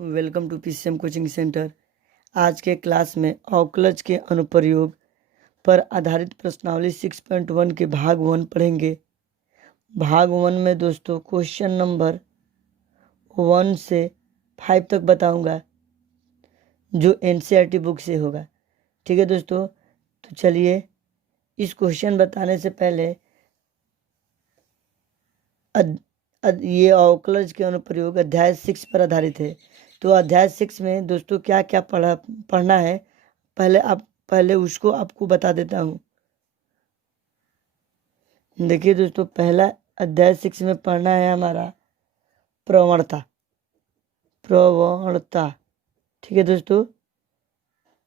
Welcome to PCM coaching centre. आज के class में अवकलज के अनुप्रयोग पर आधारित प्रश्नावली 6.1 के भाग 1 पढ़ेंगे। भाग 1 में दोस्तों क्वेश्चन नंबर 1 से 5 तक बताऊंगा, जो एनसीईआरटी बुक से होगा। ठीक है दोस्तों, तो चलिए इस क्वेश्चन बताने से पहले ये अवकलज के अनुप्रयोग अध्याय 6 पर आधारित है। तो अध्याय 6 में दोस्तों क्या क्या पढ़ना है, पहले उसको आपको बता देता हूँ। देखिए दोस्तों, पहला अध्याय 6 में पढ़ना है हमारा प्रवणता। ठीक है दोस्तों,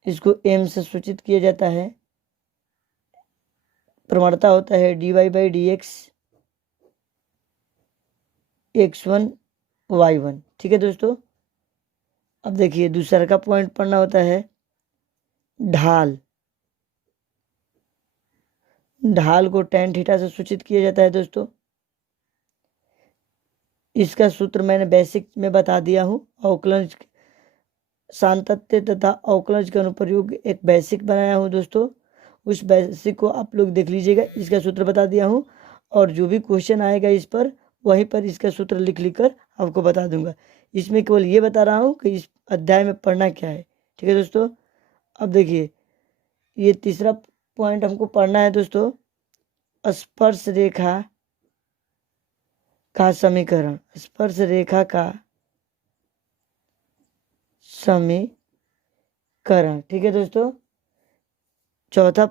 इसको एम से सूचित किया जाता है। प्रवणता होता है dy/dx x1 y1। ठीक है दोस्तों, अब देखिए दूसरा का पॉइंट पढ़ना होता है ढाल। ढाल को tan थीटा से सूचित किया जाता है दोस्तों। इसका सूत्र मैंने बेसिक में बता दिया हूँ। अवकलज सातत्य तथा अवकलज का अनुप्रयोग एक बेसिक बनाया हूँ दोस्तों, उस बेसिक को आप लोग देख लीजिएगा। इसका सूत्र बता दिया हूँ और जो भी क्वेश्चन आएगा इस पर वहीं पर इसका सूत्र लिख कर आपको बता दूंगा। इसमें केवल ये बता रहा हूँ कि इस अध्याय में पढ़ना क्या है। ठीक है दोस्तों, अब देखिए ये तीसरा पॉइंट हमको पढ़ना है दोस्तों, स्पर्श रेखा का समीकरण। स्पर्श रेखा का समीकरण। ठीक है दोस्तों, चौथा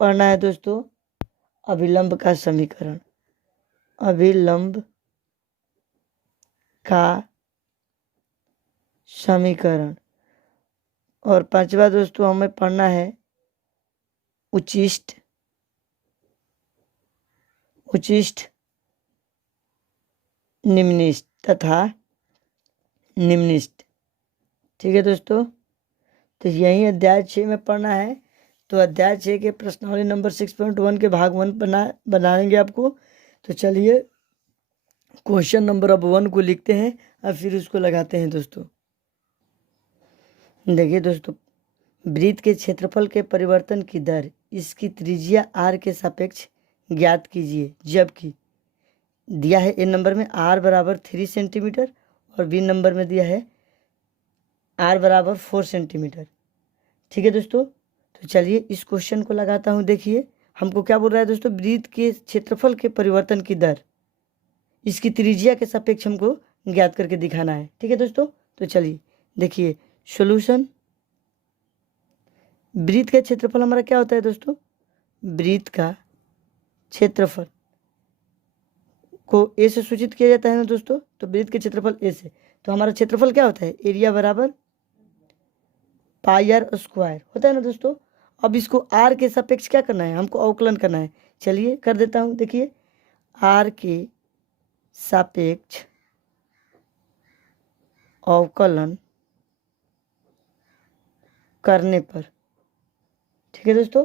पढ़ना है दोस्तों अभिलंब का समीकरण। अभिलंब का समीकरण। और पांचवा दोस्तों हमें पढ़ना है उचिष्ट निम्निष्ट तथा निम्निष्ट। ठीक है दोस्तों, तो यही अध्याय 6 में पढ़ना है। तो अध्याय 6 के प्रश्नावली नंबर 6.1 के भाग 1 बनाएंगे आपको। तो चलिए क्वेश्चन नंबर अब 1 को लिखते हैं और फिर उसको लगाते हैं दोस्तों। देखिए दोस्तों, वृत्त के क्षेत्रफल के परिवर्तन की दर इसकी त्रिज्या r के सापेक्ष ज्ञात कीजिए, जबकि दिया है ए नंबर में r बराबर 3 सेंटीमीटर और बी नंबर में दिया है r बराबर 4 सेंटीमीटर। ठीक है दोस्तों, तो चलिए इस क्वेश्चन को लगाता हूँ। देखिए हमको क्या बोल रहा है दोस्तों, वृत्त के क्षेत्रफल के परिवर्तन की दर इसकी त्रिज्या के सापेक्ष हमको ज्ञात करके दिखाना है। ठीक है दोस्तों, तो चलिए देखिए सॉल्यूशन। वृत्त का क्षेत्रफल हमारा क्या होता है दोस्तों, वृत्त का क्षेत्रफल को ए से सूचित किया जाता है ना दोस्तों। तो वृत्त के क्षेत्रफल ए से, तो हमारा क्षेत्रफल क्या होता है, एरिया बराबर पाई आर स्क्वायर होता है ना दोस्तों। अब इसको आर के सापेक्ष क्या करना है, हमको अवकलन करना है। चलिए कर देता हूँ। देखिए आर के सापेक्ष अवकलन करने पर, ठीक है दोस्तों,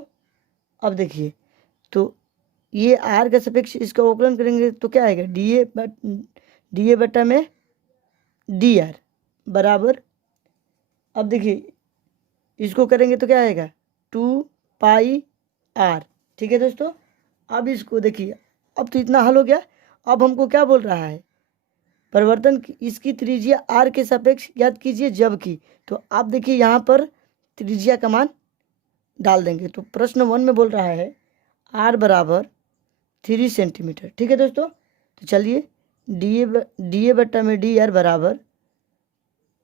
अब देखिए तो ये आर का सापेक्ष इसका अवकलन करेंगे तो क्या आएगा, डी ए बटा में डी आर बराबर, अब देखिए इसको करेंगे तो क्या आएगा 2 पाई आर। ठीक है दोस्तों, अब इसको देखिए, अब तो इतना हल हो गया। अब हमको क्या बोल रहा है, परिवर्तन इसकी त्रिज्या आर के सापेक्ष ज्ञात कीजिए, जबकि। तो आप देखिए यहाँ पर त्रिज्या का मान डाल देंगे। तो प्रश्न 1 में बोल रहा है आर बराबर 3 सेंटीमीटर। ठीक है दोस्तों, तो चलिए डी ए बट्टा में डी आर बराबर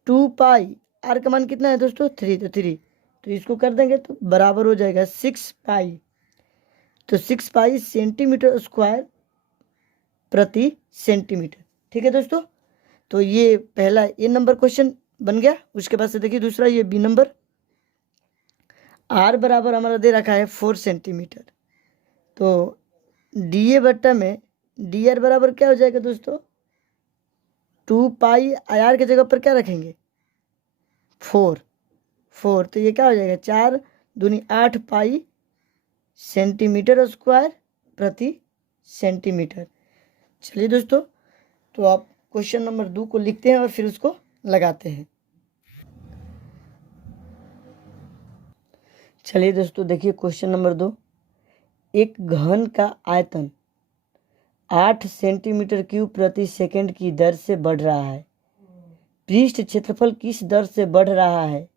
2 पाई आर का मान कितना है दोस्तों 3, तो 3, तो इसको कर देंगे तो बराबर हो जाएगा 6 पाई। तो 6 पाई सेंटीमीटर स्क्वायर प्रति सेंटीमीटर। ठीक है दोस्तों, तो ये पहला ए नंबर क्वेश्चन बन गया। उसके बाद से देखिए दूसरा ये बी नंबर, आर बराबर हमारा दे रखा है 4 सेंटीमीटर। तो डी ए बट्टा में डी आर बराबर क्या हो जाएगा दोस्तों 2 पाई आर के जगह पर क्या रखेंगे 4, तो ये क्या हो जाएगा 4 दूनी 8 पाई सेंटीमीटर स्क्वायर प्रति सेंटीमीटर। चलिए दोस्तों, तो आप क्वेश्चन नंबर 2 को लिखते हैं और फिर उसको लगाते हैं। चलिए दोस्तों देखिए क्वेश्चन नंबर 2। एक घन का आयतन 8 सेंटीमीटर क्यूब प्रति सेकंड की दर से बढ़ रहा है। पृष्ठ क्षेत्रफल किस दर से बढ़ रहा है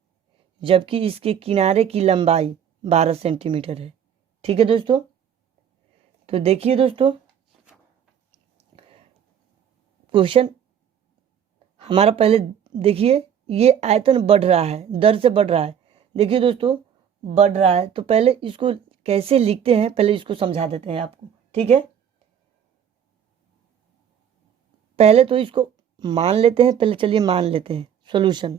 जबकि इसके किनारे की लंबाई 12 सेंटीमीटर है। ठीक है दोस्तों, तो देखिए दोस्तों क्वेश्चन हमारा पहले देखिए, ये आयतन बढ़ रहा है, दर से बढ़ रहा है। देखिए दोस्तों बढ़ रहा है तो पहले इसको कैसे लिखते हैं, पहले इसको समझा देते हैं आपको। ठीक है, पहले तो इसको मान लेते हैं, पहले चलिए मान लेते हैं। सॉल्यूशन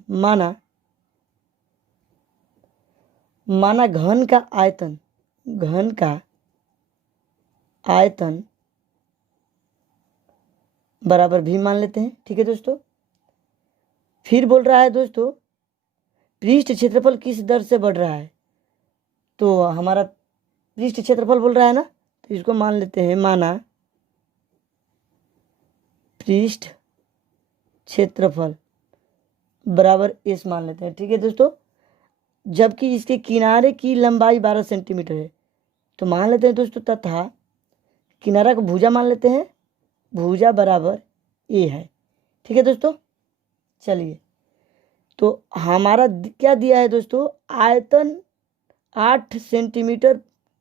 माना घन का आयतन बराबर भी मान लेते हैं। ठीक है दोस्तों, फिर बोल रहा है दोस्तों पृष्ठ क्षेत्रफल किस दर से बढ़ रहा है, तो हमारा पृष्ठ क्षेत्रफल बोल रहा है ना, तो इसको मान लेते हैं, माना पृष्ठ क्षेत्रफल बराबर एस मान लेते हैं। ठीक है दोस्तों, जबकि इसके किनारे की लंबाई 12 सेंटीमीटर है, तो मान लेते हैं दोस्तों तथा किनारा को भुजा मान लेते हैं, भुजा बराबर ए है। ठीक है दोस्तों, चलिए तो हमारा क्या दिया है दोस्तों, आयतन 8 सेंटीमीटर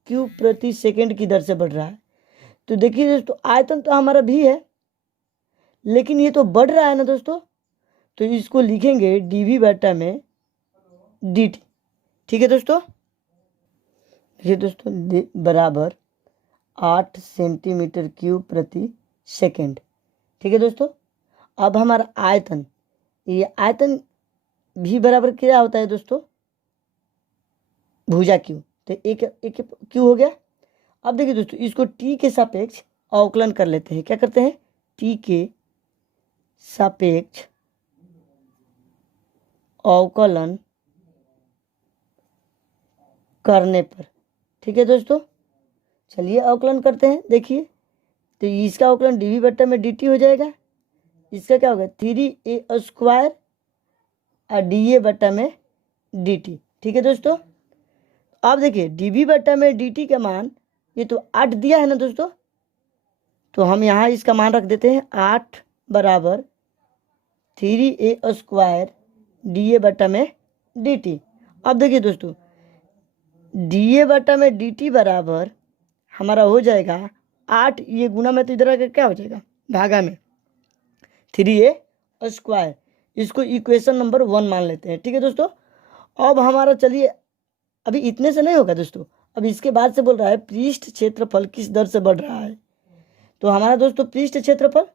क्यूब प्रति सेकंड की दर से बढ़ रहा है। तो देखिए दोस्तों आयतन तो हमारा भी है, लेकिन ये तो बढ़ रहा है ना दोस्तों, तो इसको लिखेंगे dv बटा में dt। ठीक है दोस्तों, ये दोस्तों बराबर 8 सेंटीमीटर क्यूब प्रति सेकंड। ठीक है दोस्तों, अब हमारा आयतन, ये आयतन भी बराबर क्या होता है दोस्तों, भुजा क्यू, तो एक क्यू हो गया। अब देखिए दोस्तों इसको टी के सापेक्ष अवकलन कर लेते हैं। क्या करते हैं, टी के सापेक्ष अवकलन करने पर। ठीक है दोस्तों, चलिए अवकलन करते हैं। देखिए तो इसका अवकलन dv बट्टा में dt हो जाएगा, इसका क्या होगा 3a स्क्वायर और dA बट्टा में dt। ठीक है दोस्तों, अब देखिए dv बट्टा में dt का मान ये तो 8 दिया है ना दोस्तों, तो हम यहाँ इसका मान रख देते हैं 8 बराबर 3a स्क्वायर dA बट्टा में dt। अब देखिए दोस्तों dA बट्टा में dt बराबर हमारा हो जाएगा 8, ये गुना में तो इधर आकर क्या हो जाएगा भागा में 3a स्क्वायर, इसको इक्वेशन नंबर 1 मान लेते हैं। ठीक है दोस्तों, अब हमारा चलिए अभी इतने से नहीं होगा दोस्तों, अब इसके बाद से बोल रहा है पृष्ठ क्षेत्रफल किस दर से बढ़ रहा है। तो हमारा दोस्तों पृष्ठ क्षेत्रफल,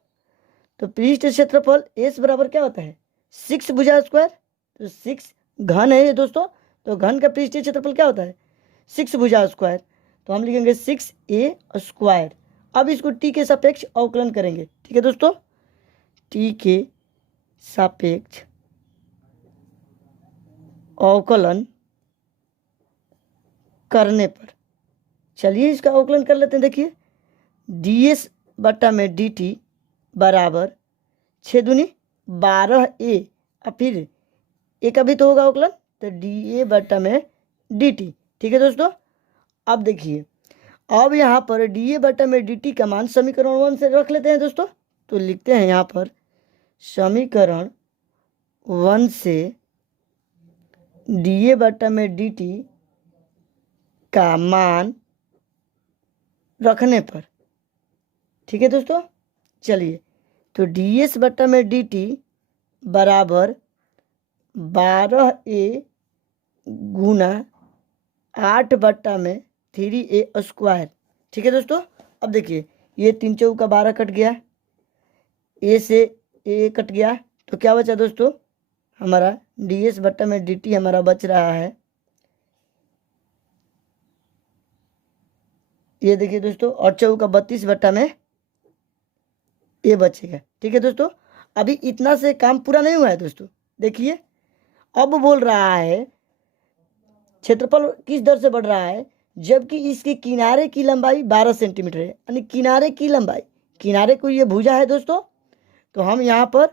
तो पृष्ठ क्षेत्रफल एस बराबर क्या होता है 6 भुजा स्क्वायर, तो 6 घन है ये दोस्तों, तो घन का पृष्ठ क्षेत्रफल क्या होता है 6 भुजा स्क्वायर, तो हम लिखेंगे 6a स्क्वायर। अब इसको टी के सापेक्ष अवकलन करेंगे। ठीक है दोस्तों, टी के सापेक्ष अवकलन करने पर, चलिए इसका अवकलन कर लेते हैं। देखिए ds बट्टा में dt बराबर 6 दूनी 12a, और फिर एक अभी तो होगा अवकलन, तो dA बट्टा में dt। ठीक है दोस्तों, अब देखिए अब यहाँ पर dA बट्टा में dt का मान समीकरण 1 से रख लेते हैं दोस्तों, तो लिखते हैं यहाँ पर समीकरण 1 से dA बट्टा में dt का मान रखने पर। ठीक है दोस्तों, चलिए तो ds बट्टा में dt बराबर 12a गुना 8 बट्टा में 3a स्क्वायर। ठीक है दोस्तों, अब देखिए ये 3 चौका 12 कट गया, ए से ए कट गया, तो क्या बचा दोस्तों हमारा ds बट्टा में dt हमारा बच रहा है, ये देखिए दोस्तों, और चौका 32 बट्टा में ये बचेगा। ठीक है दोस्तों, अभी इतना से काम पूरा नहीं हुआ है दोस्तों। देखिए अब बोल रहा है क्षेत्रफल किस दर से बढ़ रहा है जबकि इसके किनारे की लंबाई 12 सेंटीमीटर है, यानी किनारे की लंबाई, किनारे को ये भुजा है दोस्तों, तो हम यहाँ पर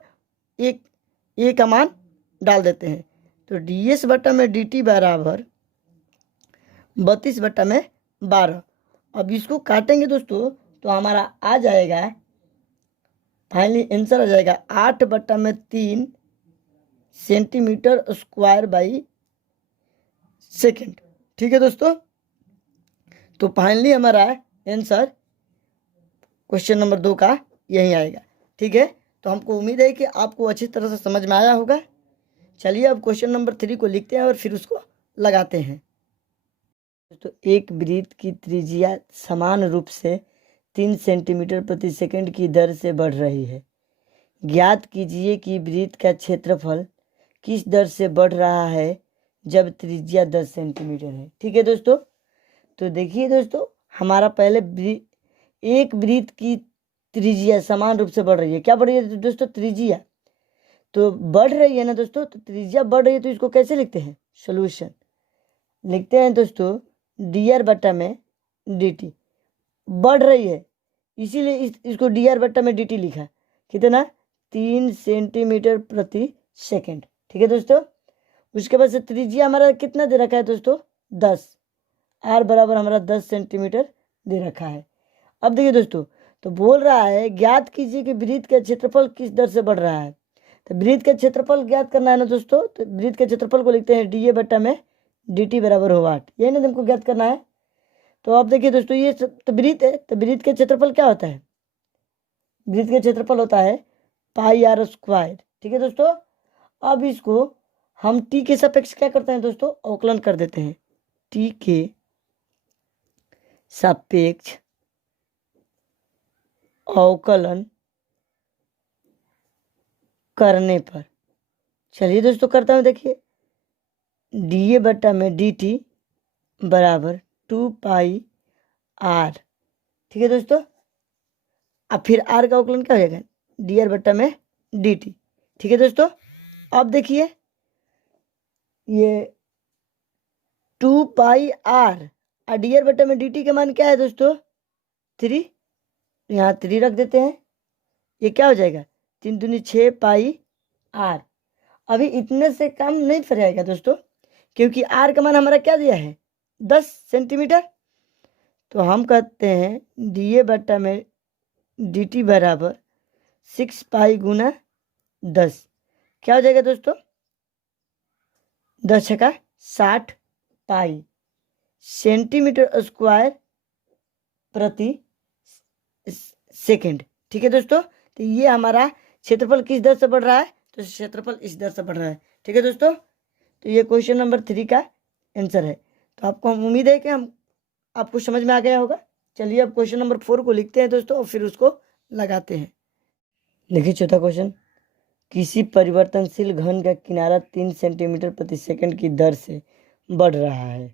ए का मान डाल देते हैं। तो ds बटा में dt बराबर 32/12। अब इसको काटेंगे दोस्तों तो हमारा आ जाएगा, फाइनली आंसर आ जाएगा 8/3 सेंटीमीटर स्क्वायर बाई सेकेंड। ठीक है दोस्तों, तो फाइनली हमारा आंसर क्वेश्चन नंबर 2 का यही आएगा। ठीक है, तो हमको उम्मीद है कि आपको अच्छी तरह से समझ में आया होगा। चलिए अब क्वेश्चन नंबर 3 को लिखते हैं और फिर उसको लगाते हैं। तो एक वृत्त की त्रिज्या समान रूप से 3 सेंटीमीटर प्रति सेकंड की दर से बढ़ रही है। ज्ञात कीजिए कि वृत्त का क्षेत्रफल किस दर से बढ़ रहा है जब त्रिज्या 10 सेंटीमीटर है। ठीक है दोस्तों, तो देखिए दोस्तों, हमारा पहले एक वृत्त की त्रिज्या समान रूप से बढ़ रही है। क्या बढ़ रही है दोस्तों? त्रिज्या तो बढ़ रही है ना दोस्तों, तो त्रिज्या बढ़ रही है तो इसको कैसे लिखते हैं? सॉल्यूशन लिखते हैं दोस्तों, dr बटा में dt बढ़ रही है, इसीलिए इसको dr बटा में dt लिखा। कितना? 3 सेंटीमीटर प्रति सेकंड। ठीक है दोस्तों, उसके बाद से त्रिज्या हमारा कितना दे रखा है दोस्तों? 10, r बराबर हमारा 10 सेंटीमीटर दे रखा है। अब देखिए दोस्तों, तो बोल रहा है ज्ञात कीजिए कि वृत्त का क्षेत्रफल किस दर से बढ़ रहा है। तो वृत्त का क्षेत्रफल ज्ञात करना है ना दोस्तों, तो वृत्त के क्षेत्रफल को लिखते हैं dA बटा में dt बराबर हो 8। यही ना हमको ज्ञात करना है। तो अब देखिए दोस्तों, ये तो वृत्त है, तो वृत्त के क्षेत्रफल क्या होता है? वृत्त के क्षेत्रफल होता है पाई r स्क्वायर। ठीक है दोस्तों, अब इसको हम t के सापेक्ष क्या करते हैं दोस्तों? अवकलन कर देते हैं। t के सापेक्ष अवकलन करने पर, चलिए दोस्तों करता हूँ। देखिए, dA बटा में dt बराबर 2 पाई r। ठीक है दोस्तों, अब फिर r का अवकलन क्या हो जाएगा? dr बटा में dt। ठीक है दोस्तों, अब देखिए ये 2 पाई r और dr बटा में dt का मान क्या है दोस्तों? 3। यहाँ 3 रख देते हैं, ये क्या हो जाएगा? 3 दूनी 6 पाई r। अभी इतने से कम नहीं फरेगा दोस्तों, क्योंकि r का मान हमारा क्या दिया है? 10 सेंटीमीटर। तो हम कहते हैं dA बटा में dt बराबर 6 पाई गुना 10। क्या हो जाएगा दोस्तों? 10 छका 60 पाई सेंटीमीटर स्क्वायर प्रति सेकंड। ठीक है दोस्तों, तो ये हमारा क्षेत्रफल किस दर से बढ़ रहा है? तो क्षेत्रफल इस दर से बढ़ रहा है। ठीक है दोस्तों, तो ये क्वेश्चन नंबर 3 का आंसर है। तो आपको हम उम्मीद है कि आपको समझ में आ गया होगा। चलिए अब क्वेश्चन नंबर 4 को लिखते हैं दोस्तों और फिर उसको लगाते हैं। देखिए चौथा क्वेश्चन, किसी परिवर्तनशील घन का किनारा 3 सेंटीमीटर प्रति सेकंड की दर से बढ़ रहा है।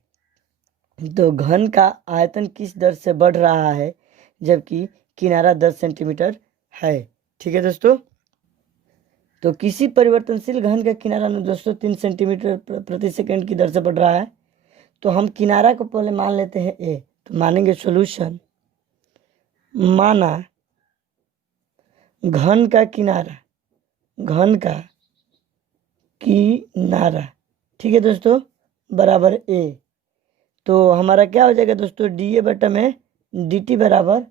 तो घन का आयतन किस दर से बढ़ रहा है जबकि किनारा 10 सेंटीमीटर है। ठीक है दोस्तों, तो किसी परिवर्तनशील घन का किनारा दोस्तों 3 सेंटीमीटर प्रति सेकंड की दर से बढ़ रहा है। तो हम किनारा को पहले मान लेते हैं ए। तो मानेंगे सॉल्यूशन, माना घन का किनारा, घन का किनारा, ठीक है दोस्तों, बराबर ए। तो हमारा क्या हो जाएगा दोस्तों? dA बटा में dt बराबर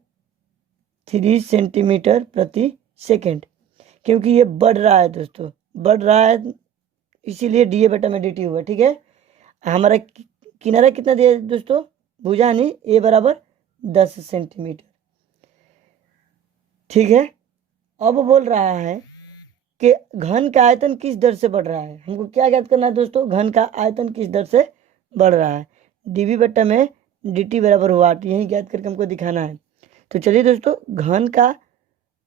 3 सेंटीमीटर प्रति सेकंड, क्योंकि ये बढ़ रहा है दोस्तों, बढ़ रहा है, इसीलिए dA बटा में dt हुआ। ठीक है, हमारा किनारा कितना दिया दोस्तों? भुजा नहीं, ए बराबर 10 सेंटीमीटर। ठीक है, अब बोल रहा है कि घन का आयतन किस दर से बढ़ रहा है। हमको क्या ज्ञात करना है दोस्तों? घन का आयतन किस दर से बढ़ रहा है। dV बटा में dt बराबर हुआ 8, यही ज्ञात करके हमको दिखाना है। तो चलिए दोस्तों, घन का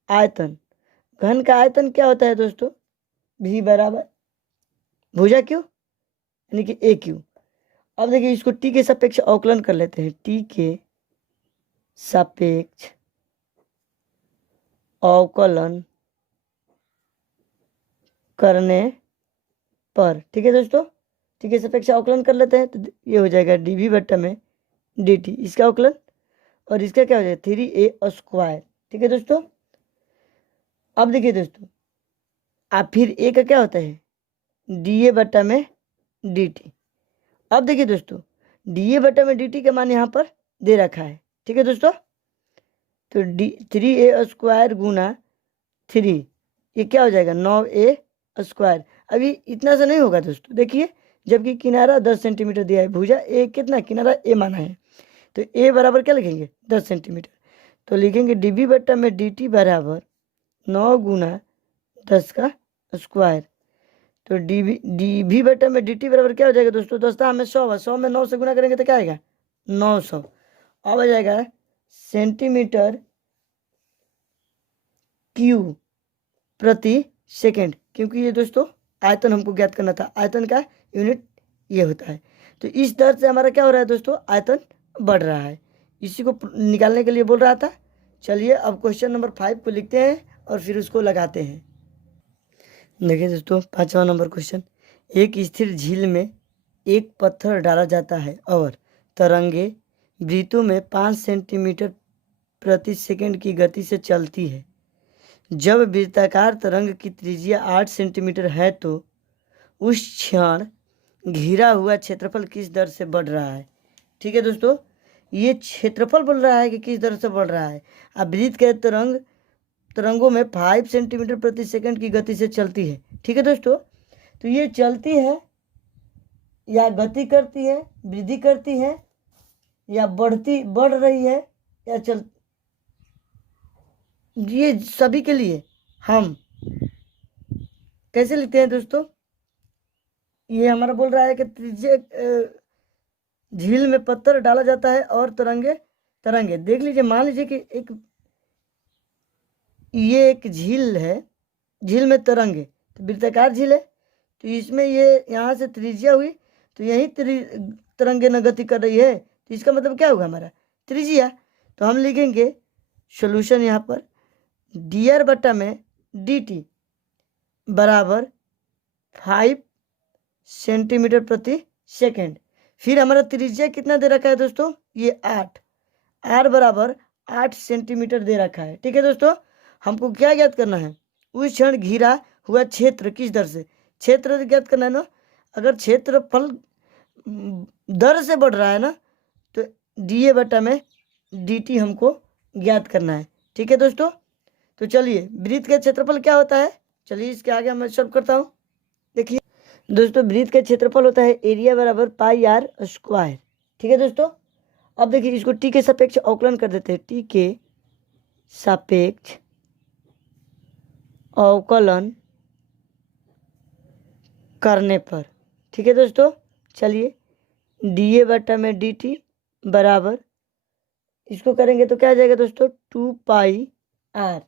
आयतन, घन का आयतन क्या होता है दोस्तों? V बराबर भुजा क्यों, यानी कि ए क्यू। अब देखिए इसको t के सापेक्ष अवकलन कर लेते हैं। t के सापेक्ष अवकलन करने पर, ठीक है दोस्तों, t के सापेक्ष अवकलन कर लेते हैं। तो ये हो जाएगा dV बटा में dt, इसका अवकलन, और इसका क्या हो जाएगा? 3a square. ठीक है दोस्तों, अब देखिए दोस्तों, अब फिर ए का क्या होता है, डी ए बट्टा में डी टी। अब देखिए दोस्तों, डी ए बट्टा में डी टी का मान यहाँ पर दे रखा है, ठीक है दोस्तों। तो डी 3a² गुना 3, ये क्या हो जाएगा 9a²। अभी इतना सा नहीं होगा दोस्तों, देखिए जबकि किनारा 10 सेंटीमीटर दिया है, भुजा ए कितना, किनारा ए माना है, तो ए बराबर क्या लिखेंगे 10 सेंटीमीटर। तो लिखेंगे डी बी बट्टा में डी टी बराबर 9 गुना 10 का स्क्वायर। तो डी भी बट्टा में डी टी बराबर क्या हो जाएगा दोस्तों, 10 था हमें 100 है, 100 में 9 से गुना करेंगे तो क्या आएगा 900। अब आ जाएगा सेंटीमीटर क्यूब प्रति सेकंड, क्योंकि ये दोस्तों आयतन हमको ज्ञात करना था, आयतन का यूनिट ये होता है। तो इस दर से हमारा क्या हो रहा है दोस्तों, आयतन बढ़ रहा है, इसी को निकालने के लिए बोल रहा था। चलिए अब क्वेश्चन नंबर 5 को लिखते हैं और फिर उसको लगाते हैं। देखिए दोस्तों 5वां नंबर क्वेश्चन, एक स्थिर झील में एक पत्थर डाला जाता है और तरंगे वृत्तों में 5 सेंटीमीटर प्रति सेकंड की गति से चलती है। जब वृत्ताकार तरंग की त्रिज्या 8 सेंटीमीटर है तो उस क्षण घिरा हुआ क्षेत्रफल किस दर से बढ़ रहा है। ठीक है दोस्तों, ये क्षेत्रफल बोल रहा है कि किस दर से बढ़ रहा है। अब वृत्त के तरंगों में 5 सेंटीमीटर प्रति सेकंड की गति से चलती है। ठीक है दोस्तों, तो ये चलती है या गति करती है, वृद्धि करती है या बढ़ रही है या ये सभी के लिए हम कैसे लिखते हैं दोस्तों, ये हमारा बोल रहा है कि त्रिज्या झील में पत्थर डाला जाता है और तरंगे देख लीजिए, मान लीजिए कि ये एक झील है, झील में तरंगे, तो वृत्ताकार झील है, तो इसमें ये यहाँ से त्रिज्या हुई, तो यही तरंगे न गति कर रही है, तो इसका मतलब क्या होगा हमारा त्रिज्या। तो हम लिखेंगे सॉल्यूशन यहाँ पर डी आर बट्टा में डी टी बराबर 5 सेंटीमीटर प्रति सेकेंड। फिर हमारा त्रिज्या कितना दे रखा है दोस्तों, ये 8, आर बराबर 8 सेंटीमीटर दे रखा है। ठीक है दोस्तों, हमको क्या ज्ञात करना है, उस क्षण घिरा हुआ क्षेत्र किस दर से, क्षेत्र ज्ञात करना है ना। अगर क्षेत्रफल दर से बढ़ रहा है ना, तो डी ए बट्टा में डी टी हमको ज्ञात करना है। ठीक है दोस्तों, तो चलिए वृत्त का क्षेत्रफल क्या होता है, चलिए इसके आगे मैं सॉल्व करता हूँ। देखिए दोस्तों, वृत्त का क्षेत्रफल होता है एरिया बराबर पाई आर स्क्वायर। ठीक है दोस्तों, अब देखिए इसको टी के सापेक्ष अवकलन कर देते हैं, टी के सापेक्ष अवकलन करने पर। ठीक है दोस्तों, चलिए डी ए बट्टा में डी टी बराबर, इसको करेंगे तो क्या आ जाएगा दोस्तों 2 पाई आर,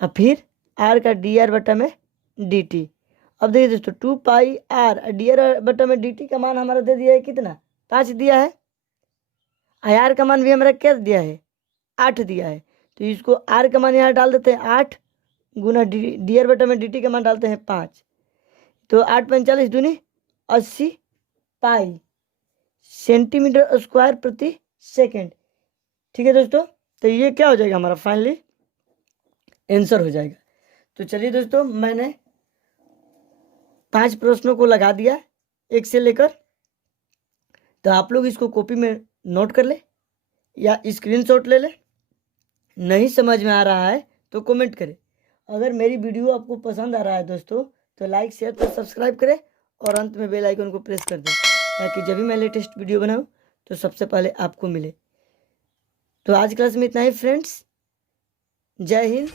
और फिर आर का डी आर बट्टा में डी टी। अब देखिए दोस्तों 2 पाई आर डी आर बट्टा में डी टी का मान हमारा दे दिया है कितना, 5 दिया है, आर का मान भी हमारा क्या दिया है 8 दिया है, तो इसको आर का मान यहाँ डाल देते हैं 8 गुना डी आर बट्टा में डी टी का मान डालते हैं 5, तो 8 45 दूनी 80 पाई सेंटीमीटर स्क्वायर प्रति सेकेंड। ठीक है दोस्तों, तो ये क्या हो जाएगा हमारा फाइनली आंसर हो जाएगा। तो चलिए दोस्तों, मैंने 5 प्रश्नों को लगा दिया 1 से लेकर, तो आप लोग इसको कॉपी में नोट कर ले या स्क्रीनशॉट ले ले। नहीं समझ में आ रहा है तो कमेंट करें। अगर मेरी वीडियो आपको पसंद आ रहा है दोस्तों, तो लाइक शेयर तो सब्सक्राइब करें और अंत में बेल आइकन को प्रेस कर दें, ताकि जब भी मैं लेटेस्ट वीडियो बनाऊं तो सबसे पहले आपको मिले। तो आज क्लास में इतना ही फ्रेंड्स, जय हिंद।